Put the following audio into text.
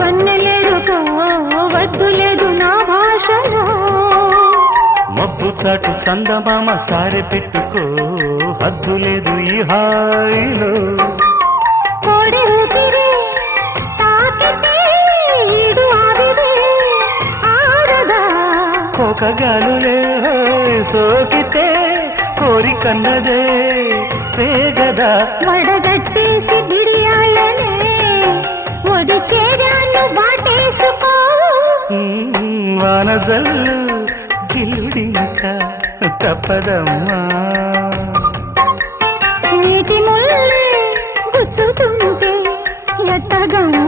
వన్నెలేరుకో వద్దు లేదు నా భాషలో మబ్బు చాటు చందమామ సారె పెట్టుకో హద్దు లేదు ఈ హాయిలో కోడి ఊపిరి తాకితే ఈడు ఆవిరి ఆరదా కోకగాలులే సోకితే కోరికన్నదే పేగదా వడగట్టేసి బిడియాలనే ఒడి చేరాను వాటేసుకో వానజల్లు గిల్లుడింక తప్పదమ్మా నీటి ముల్లే గుచ్చుతుంటే ఎట్టగమ్మా